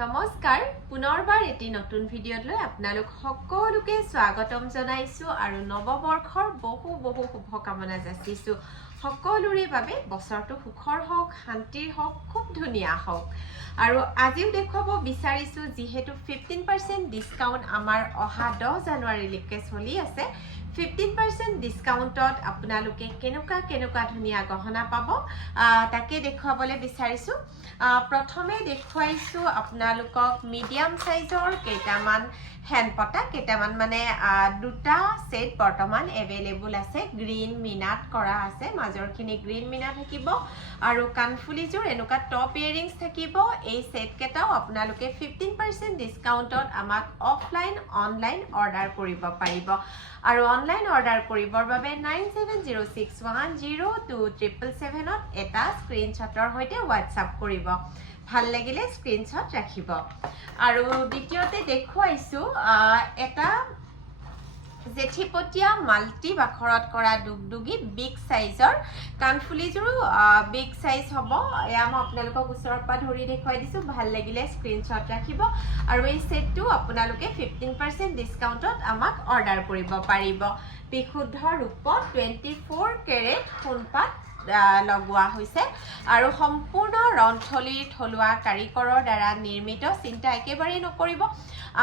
নমস্কাৰ পুনৰবাৰ এটি নতুন ভিডিঅ'লৈ আপোনালোক সকলোকে স্বাগতম জনাইছো আৰু নৱবৰ্ষৰ বহু শুভকামনা যাচিছো সকলোৰে বাবে বছৰটো সুখৰ হওক শান্তিৰ হওক খুব ধুনীয়া হওক আৰু আজিও দেখুৱাব বিচাৰিছো যিহেতু 15% ডিসকাউন্ট আমাৰ অহা 10 জানুৱাৰীলৈকে চলি আছে 15% ডিসকাউন্টত আপোনালোকে কেনেকুৱা ধুনীয়া গহনা পাব তাকে দেখুৱাবলৈ বিচাৰিছো প্ৰথমে দেখুৱাইছো আপোনালোকক মিডিয়াম সাইজৰ কেইটামান হ্যান্ডপটা কেইটামান মানে দুটা সেট বৰ্তমান अवेलेबल আছে গ্ৰীন মিনাত কৰা আছে মাজৰখিনি গ্ৰীন মিনা থাকিব আৰু কানফুলিজোৰ এনেকুৱা টপ ইয়াৰিংছ থাকিব এই সেট কেটাও আপোনালোকে 15% ডিসকাউন্টত আমাক অফলাইন অনলাইন অৰ্ডাৰ কৰিব পাৰিব আৰু অনলাইন অৰ্ডাৰ কৰিবৰ বাবে 9706102777 ত এটা স্ক্ৰিনশ্বটৰ সৈতে WhatsApp কৰিব ভাল লাগিলে স্ক্ৰিনশ্বট ৰাখিব আৰু দ্বিতীয়তে দেখুৱাইছো এটা জেঠিপটিয়া মাল্টি বাখৰত কৰা দুগদুগি বিগ সাইজৰ কানফুলিজোৰো বিগ সাইজ হ'ব এয়া মই আপোনালোকক ওচৰৰ পৰা ধৰি দেখুৱাই দিছো ভাল লাগিলে স্ক্ৰিনশ্বট ৰাখিব আৰু এই সেটটো আপোনালোকে 15% ডিসকাউন্টত আমাক অৰ্ডাৰ কৰিব পাৰিব বিশুদ্ধ ৰূপত 24 কেৰেট সোণপাত লগোৱা হৈছে আৰু সম্পূৰ্ণ ৰন্থলীৰ থলুৱা কাৰিকৰৰ দ্বাৰা নিৰ্মিত চিন্তা একেবাৰে নকৰিব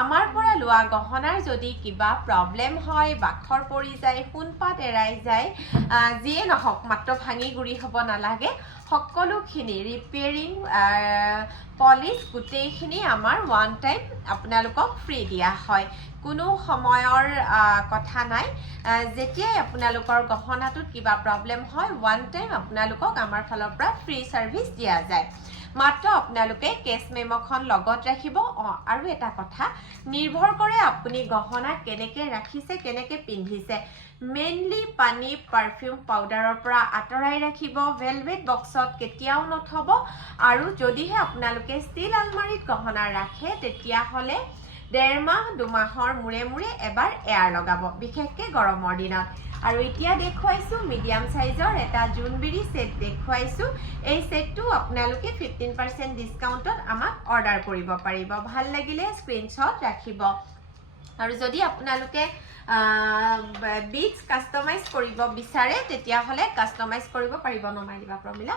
আমাৰ পৰা লোৱা গহনাৰ যদি কিবা প্ৰবলেম হয় বাখৰ পৰি যায় সোণপাত এৰাই যায় যিয়ে নহওক মাত্ৰ ভাঙি গুৰি হ'ব নালাগে সকলোখিনি ৰিপেয়াৰিং পলিশ গোটেইখিনি আমাৰ ওয়ান টাইম আপোনালোকক ফ্ৰী দিয়া হয় কোনো সময়ৰ কথা নাই যেতিয়াই আপোনালোকৰ গহনাটোত কিবা প্ৰবলেম হয় ওয়ান টাইম আপোনালোকক আমাৰ ফালৰ পৰা ফ্ৰী সাৰ্ভিস দিয়া যায় মাত্ৰ আপোনালোকে কেছ মেমখন লগত ৰাখিব আৰু এটা কথা নিৰ্ভৰ কৰে আপুনি গহনা কেনেকে ৰাখিছে কেনেকে পিন্ধিছে মেইনলি পানী পাৰফিউম পাউডাৰৰ পৰা আতৰাই ৰাখিব ভেলভেট বক্সত কেতিয়াও নথব আৰু যদিহে আপোনালোকে ষ্টিল আলমাৰীত গহনা ৰাখে তেতিয়া হলে 1.5 মাহ 2 মাহৰ মুৰে এবাৰ এয়াৰ লগাব বিশেষকে গৰমৰ দিনত আৰু এতিয়া দেখুৱাইছো মিডিয়াম সাইজৰ এটা জুনবিৰি সেট দেখুৱাইছো এই সেটটো আপোনালোকে 15% ডিসকাউন্টত আমাক অৰ্ডাৰ কৰিব পাৰিব ভাল লাগিলে স্ক্ৰিনশ্বট ৰাখিব আৰু যদি আপোনালোকে বিটস কাস্টমাইজ কৰিব বিচাৰে তেতিয়া হলে কাস্টমাইজ কৰিব পাৰিব নমাইবা প্ৰমিলা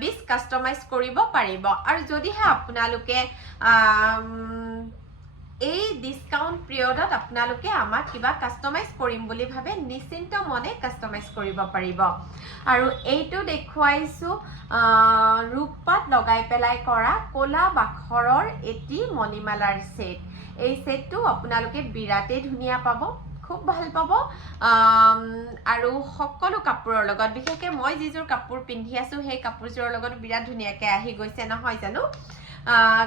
বিটস কাস্টমাইজ কৰিব পাৰিব আৰু যদিহে আপোনালোকে এই ডিসকাউন্ট পিৰিয়ডত আপোনালোকে আমাক কিবা কাস্টমাইজ কৰিম বুলি ভাবে নিশ্চিন্ত মনে কাস্টমাইজ কৰিব পাৰিব আৰু এইটো দেখুৱাইছো ৰূপপাত লগাই পেলাই কৰা কোলা বাখৰৰ এটি মণিমালাৰ সেট এই সেটটো আপোনালোকে বিৰাতে ধুনীয়া পাব খুব ভাল পাব আৰু সকলো কাপোৰৰ লগত বিশেষকৈ মই যিজোৰ কাপোৰ পিন্ধি আছো সেই কাপোৰজোৰৰ লগত বিৰাট ধুনীয়াকৈ আহি গৈছে নহয় জানো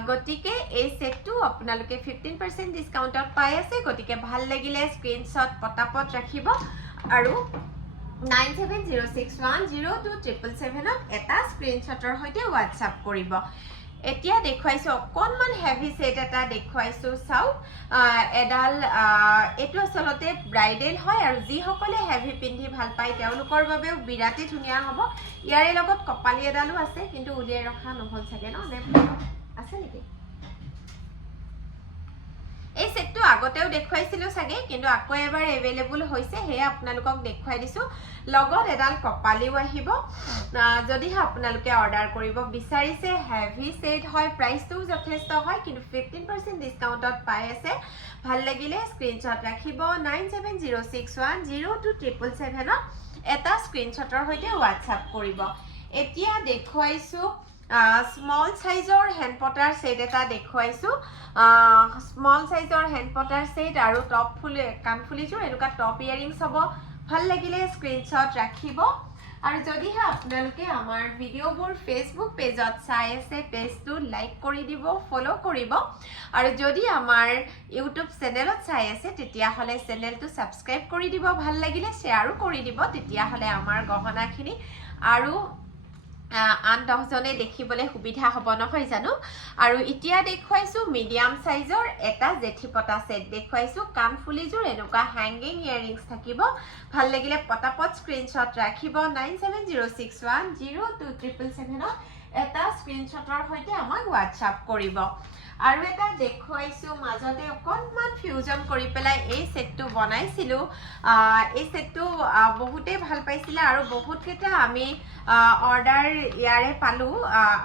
গটিকে এই সেটটো আপোনালোকে 15% ডিসকাউন্টত পাই আছে গটিকে ভাল লাগিলে স্ক্ৰিনশ্বট পটাপট ৰাখিব আৰু 9706102777 ত এটা স্ক্ৰিনশ্বটৰ সৈতে WhatsApp কৰিব এতিয়া দেখুৱাইছো অকনমান হেভি সেট এটা দেখুৱাইছো চাও এডাল এটো আসলতে ব্ৰাইডেল হয় আৰু যি সকলে হেভি পিন্ধি ভাল পায় তেওঁলোকৰ বাবেও বিৰাতে ধুনীয়া হ'ব ইয়াৰে লগত কপালি এডালো আছে কিন্তু উলিয়াই ৰখা নহল চাগে ন আছে নেকি এই সেটটো আগতেও দেখুৱাইছিলো সাগে কিন্তু আকৌ এবাৰ अवेलेबल হৈছে হে আপোনালোকক দেখুৱাই দিছো লগত এডাল কপালিও আহিব যদি আপোনালোকে অৰ্ডাৰ কৰিব বিচাৰিছে হেভি সেট হয় প্ৰাইসটো যথেষ্ট হয় কিন্তু 15% ডিসকাউন্টত পাই আছে ভাল লাগিলে স্ক্ৰিনশ্বট ৰাখিব 9706102777 ত এটা স্ক্ৰিনশ্বটৰ সৈতে WhatsApp কৰিব এতিয়া দেখুৱাইছো স্মল সাইজৰ হ্যান্ডপটাৰ সেট এটা দেখুৱাইছো স্মল সাইজৰ হ্যান্ডপটাৰ সেট আৰু টপ ফুল কানফুলিজোৰ এনেকুৱা টপ ইয়াৰিংছ হ'ব ভাল লাগিলে স্ক্ৰিনশ্বট ৰাখিব আৰু যদিহে আপোনালোকে আমাৰ ভিডিঅ'বোৰ ফেসবুক পেজত চাই আছে পেজটো লাইক কৰি দিব ফলো কৰিব আৰু যদি আমাৰ ইউটিউব চেনেলত চাই আছে তেতিয়া হলে চেনেলটো সাবস্ক্ৰাইব কৰি দিব ভাল লাগিলে শেয়াৰো কৰি দিব তেতিয়া হলে আমাৰ গহনাখিনি আৰু আন 10 জনে দেখিবলৈ সুবিধা হ'ব নহয় জানো আৰু এতিয়া দেখুৱাইছো মিডিয়াম সাইজৰ এটা জেঠিপটা সেট দেখুৱাইছো কানফুলিজোৰ এনেকুৱা হ্যাঙ্গিং ইয়াৰিংছ থাকিব ভাল লাগিলে পটাপট স্ক্ৰিনশ্বট ৰাখিব 9706102777 ত এটা স্ক্ৰিনশ্বটৰ সৈতে আমাক WhatsApp কৰিব আৰু এটা দেখুৱাইছো মাজতে অকণমান ফিউজন কৰি পেলাই এই সেটটো বনাইছিলো এই সেটটো বহুতে ভাল পাইছিলে আৰু বহুত কেইটা আমি অৰ্ডাৰ ইয়াৰে পালো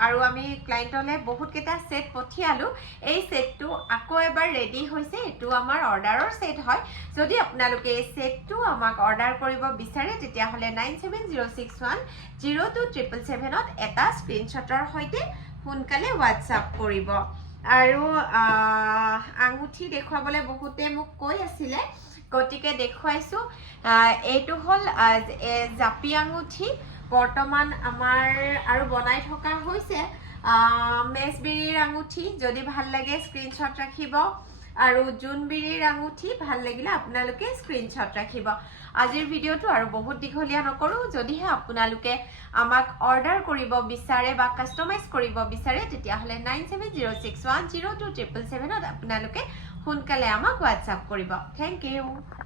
আৰু আমি ক্লায়েন্টলে বহুত কেইটা সেট পঠিয়ালো এই সেটটো আকৌ এবাৰ ৰেডি হৈছে এটো আমাৰ অৰ্ডাৰৰ সেট হয় যদি আপোনালোকে এই সেটটো আমাক অৰ্ডাৰ কৰিব বিচাৰে তেতিয়া হলে 9706102777 ত এটা স্ক্ৰিনশ্বটৰ সৈতে সোনকালে WhatsApp কৰিব আৰু আঙুঠি দেখুৱাবলে বহুতে মোক কৈ আছিলে গতিকে দেখুৱাইছো এইটো হল জাপি আঙুঠি বৰ্তমান আমাৰ আৰু বনাই থকা হৈছে মেছবিৰিৰ আঙুঠি যদি ভাল লাগে স্ক্ৰিনশ্বট ৰাখিব আৰু জুনবিৰিৰ আঙুঠি ভাল লাগিলে আপোনালোকে স্ক্ৰিনশ্বট ৰাখিব আজিৰ ভিডিওটো আৰু বহুত দীঘলীয়া নকৰো যদিহে আপোনালোকে আমাক অৰ্ডাৰ কৰিব বিচাৰে বা কাস্টমাইজ কৰিব বিচাৰে তেতিয়া হলে 9706102777 ত আপোনালোকে সোনকালে আমাক WhatsApp কৰিব থ্যাংক ইউ